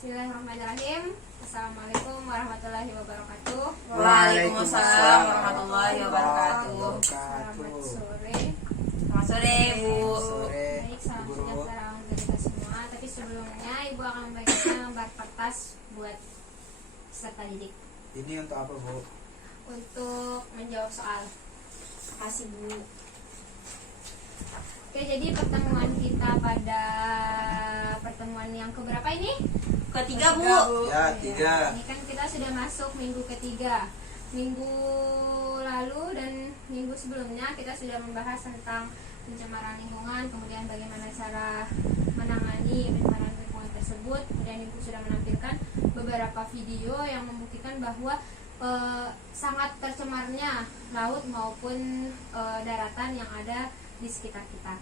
Bismillahirrahmanirrahim. Assalamualaikum warahmatullahi wabarakatuh. Waalaikumsalam warahmatullahi wabarakatuh. Selamat sore. Selamat sore, Bu. Baik, salam sejahtera untuk kita semua. Tapi sebelumnya Ibu akan membagikan lembar kertas buat peserta didik. Ini untuk apa, Bu? Untuk menjawab soal. Kasih, Bu. Oke, jadi pertemuan kita pada pertemuan yang keberapa ini? Ketiga, Bu. Ya, 3. Ini kan kita sudah masuk minggu ketiga. Minggu lalu dan minggu sebelumnya kita sudah membahas tentang pencemaran lingkungan, kemudian bagaimana cara menangani pencemaran lingkungan tersebut. Kemudian Ibu sudah menampilkan beberapa video yang membuktikan bahwa sangat tercemarnya laut maupun daratan yang ada di sekitar kita.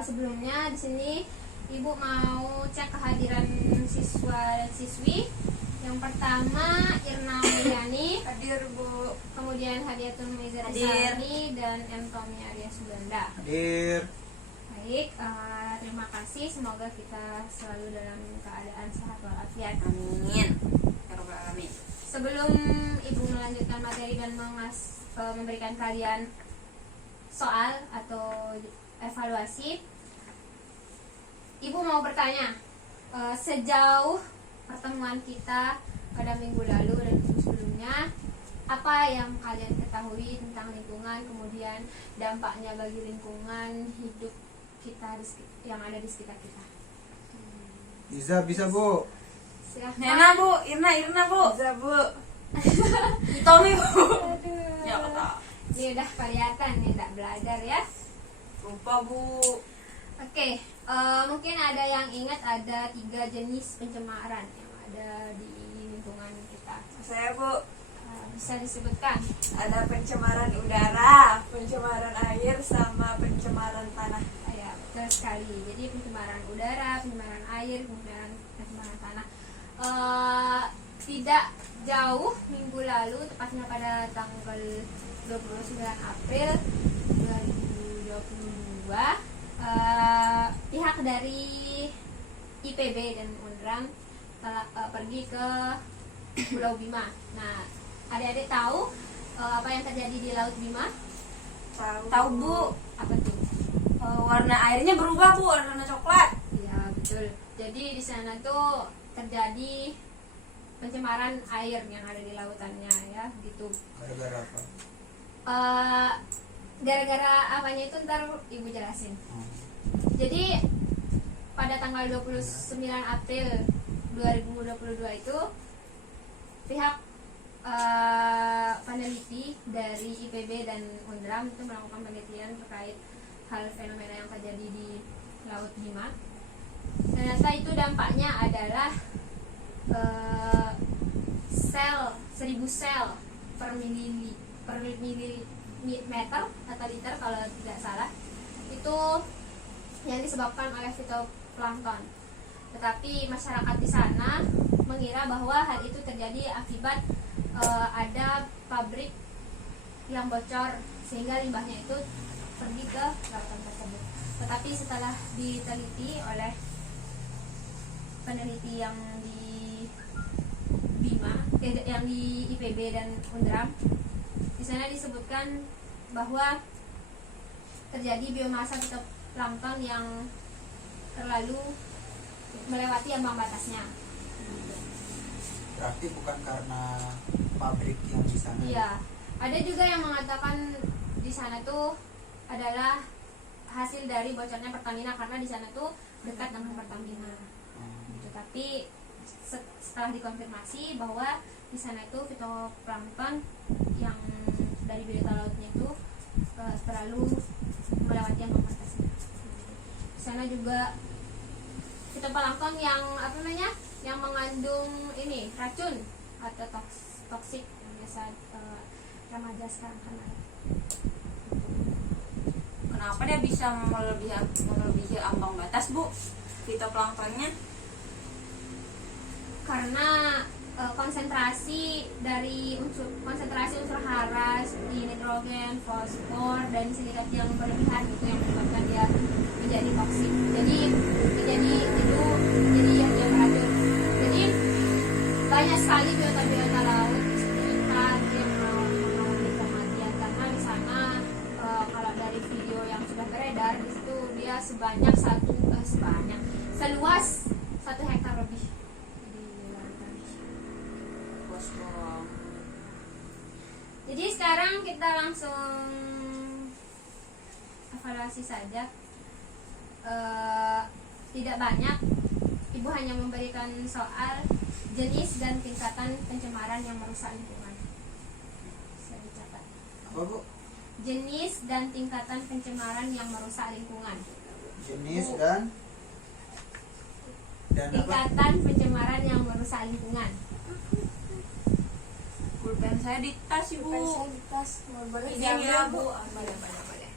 Sebelumnya di sini Ibu mau cek kehadiran siswa dan siswi. Yang pertama Irna Mulyani, Hadir, Bu. kemudian Hadiatul Mizar Hadir. Sani dan M. Tommy Arya Suganda. Hadir. Baik, terima kasih. Semoga kita selalu dalam keadaan sehat walafiat. Amin. Ya Rabbal Alamin. Sebelum Ibu melanjutkan materi dan memberikan kalian soal atau evaluasi, Ibu mau bertanya, sejauh pertemuan kita pada minggu lalu dan minggu sebelumnya, apa yang kalian ketahui tentang lingkungan, kemudian dampaknya bagi lingkungan hidup kita yang ada di sekitar kita? Bisa, Bu. Silahkan. Nena, Bu. Irna, Bu. Bisa, Bu. Tommy, Bu. Aduh. Ya, kata. Ini udah kelihatan nih, tidak belajar ya. Lupa, Bu. Oke, mungkin ada yang ingat ada 3 jenis pencemaran yang ada di lingkungan kita. Saya, Bu. Bisa disebutkan? Ada pencemaran udara, pencemaran air, sama pencemaran tanah. Ya, betul sekali. Jadi pencemaran udara, pencemaran air, kemudian pencemaran tanah. Tidak jauh minggu lalu, tepatnya pada tanggal 29 April 2022, pihak dari IPB dan Unram pergi ke Pulau Bima. Nah, adik-adik tahu apa yang terjadi di Laut Bima? Tahu, Bu. Apa tuh? Warna airnya berubah, Bu, warna coklat. Ya, betul. Jadi di sana tuh terjadi pencemaran air yang ada di lautannya, ya, gitu. Gara-gara apa? Gara-gara apanya itu ntar Ibu jelasin. Jadi pada tanggal 29 April 2022 itu pihak peneliti dari IPB dan Unram itu melakukan penelitian terkait hal fenomena yang terjadi di Laut Bima. Ternyata itu dampaknya adalah 1000 sel per milimeter atau liter kalau tidak salah, itu yang disebabkan oleh fitoplankton. Tetapi masyarakat di sana mengira bahwa hal itu terjadi akibat ada pabrik yang bocor sehingga limbahnya itu pergi ke lautan tersebut. Tetapi setelah diteliti oleh peneliti yang di Bima, yang di IPB dan Unram, di sana disebutkan bahwa terjadi biomasa fitoplankton yang terlalu melewati ambang batasnya. Berarti bukan karena pabrik yang di sana. Iya, ada juga yang mengatakan di sana tuh adalah hasil dari bocornya Pertamina karena di sana tuh dekat dengan Pertamina. Gitu. Tapi setelah dikonfirmasi bahwa di sana itu fitoplankton yang dari biota lautnya itu terlalu melewati ambang batasnya. Di sana juga fitoplankton yang yang mengandung ini racun atau toksik yang biasa remaja sekarang kan ada. Kenapa dia bisa melebihi ambang batas, Bu? Fitoplanktonnya? Karena konsentrasi unsur hara seperti nitrogen, fosfor dan silikat yang berlebihan itu yang menyebabkan dia menjadi toksik. Jadi yang dia beracun. banyak sekali biota-biota laut ikan yang mengalami kematian karena di sana kalau dari video yang sudah beredar di situ dia seluas 1 hektar lebih di wilayah Indonesia. Bos dong. Jadi sekarang kita langsung evaluasi saja. Tidak banyak, Ibu hanya memberikan soal jenis dan tingkatan pencemaran yang merusak lingkungan. Bisa dicatat. Apa Bu? Jenis dan tingkatan pencemaran yang merusak lingkungan. Jenis dan apa? Tingkatan pencemaran yang merusak lingkungan. Pulpen saya di tas Ibu. Boleh Ini ya Bu. Boleh, boleh, boleh.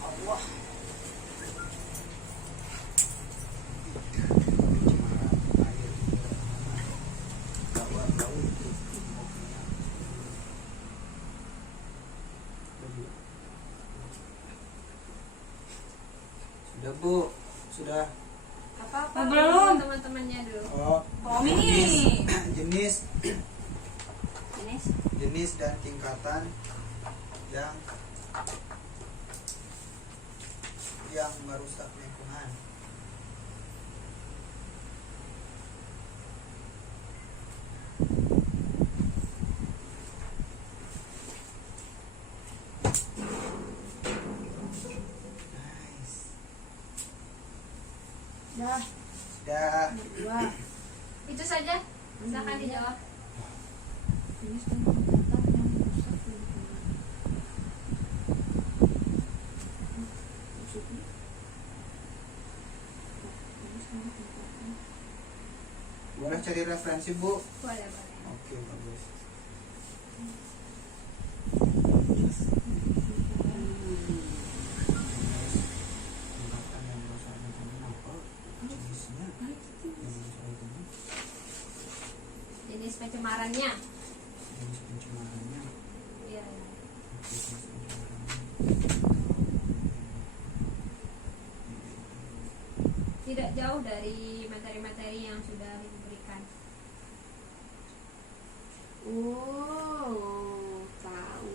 Allah. Pencemaran air bawah laut itu. Sudah Bu, sudah. Apa-apa Belum. teman-temannya dulu. Oh, Oh, ini. jenis Jenis dan tingkatan yang merusak lingkungan. Nice. Dah, Dah. 2. Itu saja. Silakan dijawab. jenis dan tingkatan yang merusak lingkungan. Maksudnya? Jenis dan tingkatan. Boleh cari referensi Bu? Boleh, boleh. Oke, bagus. Tingkatan yang merusak lingkungan apa? Jenisnya yang merusak lingkungan. Jenis pencemarannya. Jenis pencemarannya. Iya. Oke, jenis pencemarannya. Tidak jauh dari materi-materi yang sudah diberikan. Oh, tahu.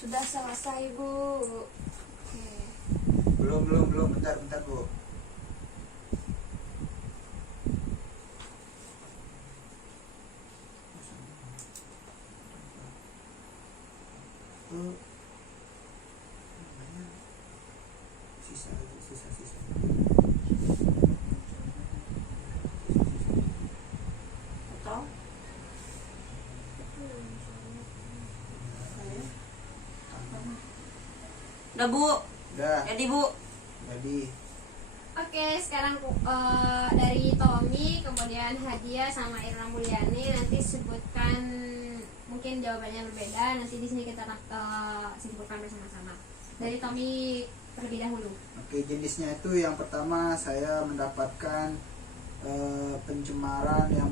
Sudah selesai, Bu. Oke. Belum. Bentar, Bu. Itu namanya sisa. Atau? Udah Bu. Udah. Jadi Bu. Jadi Oke, sekarang dari Tommy, kemudian Hadiah sama Irna Mulyani nanti sebutkan mungkin jawabannya berbeda. Nanti di sini kita simpulkan bersama-sama. Dari Tommy terlebih dahulu. oke, jenisnya itu yang pertama saya mendapatkan pencemaran yang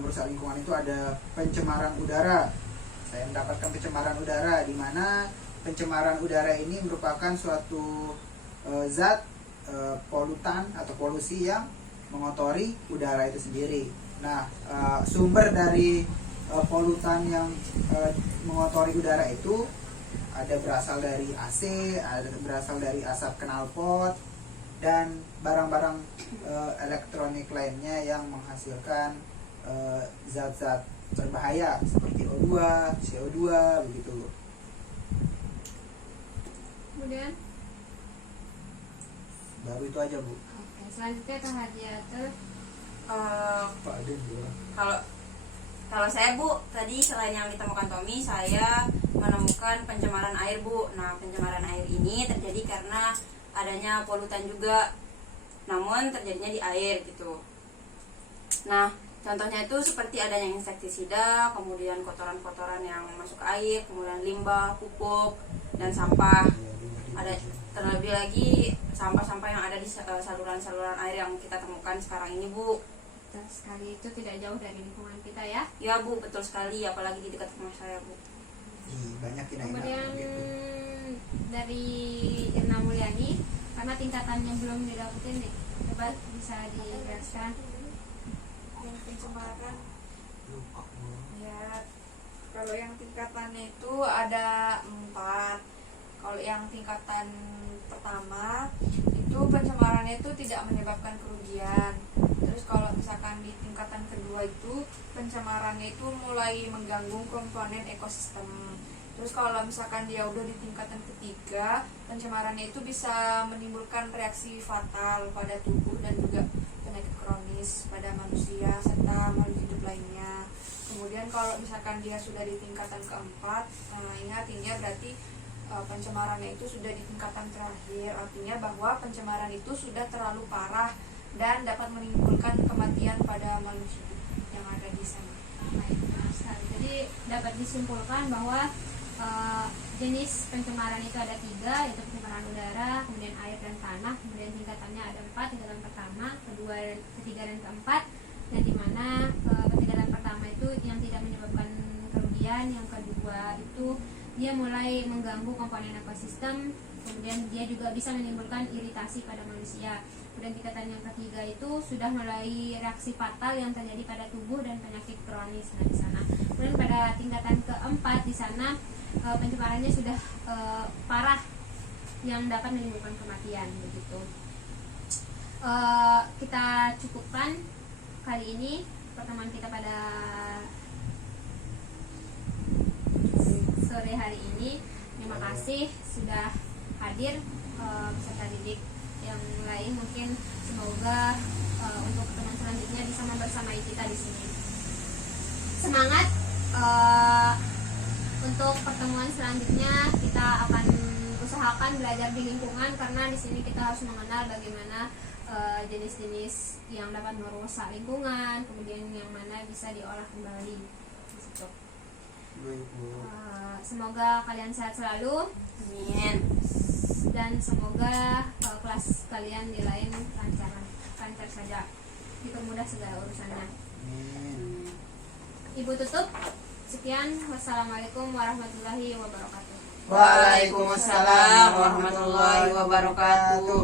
merusak lingkungan itu ada pencemaran udara. Saya mendapatkan pencemaran udara di mana pencemaran udara ini merupakan suatu zat polutan atau polusi yang mengotori udara itu sendiri. Nah, sumber dari polutan yang mengotori udara itu ada berasal dari AC, ada berasal dari asap knalpot, dan barang-barang elektronik lainnya yang menghasilkan zat-zat berbahaya seperti O2, CO2 begitu. Kemudian Baru itu aja, Bu. oke, selanjutnya Tahadiatul. Pak Aden juga. Kalau saya, Bu, tadi selain yang ditemukan Tommy, saya menemukan pencemaran air, Bu. Nah, pencemaran air ini terjadi karena adanya polutan juga, namun terjadinya di air gitu. Nah, contohnya itu seperti adanya insektisida, kemudian kotoran-kotoran yang masuk ke air, kemudian limbah, pupuk, dan sampah. Ada terlebih lagi sampah-sampah yang ada di saluran-saluran air yang kita temukan sekarang ini, Bu. Betul sekali, itu tidak jauh dari lingkungan kita ya. Ya, Bu, betul sekali, apalagi di dekat rumah saya, Bu. Banyak Kemudian gitu. dari Irna Mulyani, karena tingkatannya belum didapetin nih, coba bisa dijelaskan. Yang pencemaran ya, kalau yang tingkatannya itu ada 4. Kalau yang tingkatan pertama itu pencemarannya itu tidak menyebabkan kerugian. Terus kalau misalkan di tingkatan kedua itu pencemarannya itu mulai mengganggu komponen ekosistem. Terus kalau misalkan dia udah di tingkatan ketiga, pencemarannya itu bisa menimbulkan reaksi fatal pada tubuh dan juga penyakit kronis pada manusia serta makhluk hidup lainnya. Kemudian kalau misalkan dia sudah di tingkatan keempat, ingat ini berarti pencemarannya itu sudah di tingkatan terakhir, artinya bahwa pencemaran itu sudah terlalu parah dan dapat menimbulkan kematian pada manusia yang ada di sana. Baik, nah, jadi dapat disimpulkan bahwa jenis pencemaran itu ada 3, yaitu pencemaran udara, kemudian air dan tanah, kemudian tingkatannya ada 4, tingkatan pertama, kedua, ketiga, dan keempat. Yang dimana tingkatan pertama itu yang tidak menyebabkan kerugian, yang kedua itu dia mulai mengganggu komponen ekosistem, kemudian dia juga bisa menimbulkan iritasi pada manusia. Kemudian tingkatan yang ketiga itu sudah mulai reaksi fatal yang terjadi pada tubuh dan penyakit kronis. Nah, di sana. Kemudian pada tingkatan keempat di sana pencemarannya sudah parah yang dapat menimbulkan kematian begitu. Kita cukupkan kali ini pertemuan kita pada sore hari ini. Terima kasih sudah hadir peserta didik yang lain. Mungkin semoga untuk pertemuan selanjutnya bisa membersamai kita di sini. Semangat untuk pertemuan selanjutnya. Kita akan usahakan belajar di lingkungan, karena di sini kita harus mengenal bagaimana jenis-jenis yang dapat merusak lingkungan, kemudian yang mana bisa diolah kembali. Gitu. Semoga kalian sehat selalu. Amin. Dan semoga kelas kalian di lain lancar saja, dipermudah segala urusannya. Ibu tutup. Sekian, wassalamualaikum warahmatullahi wabarakatuh. Waalaikumsalam warahmatullahi wabarakatuh.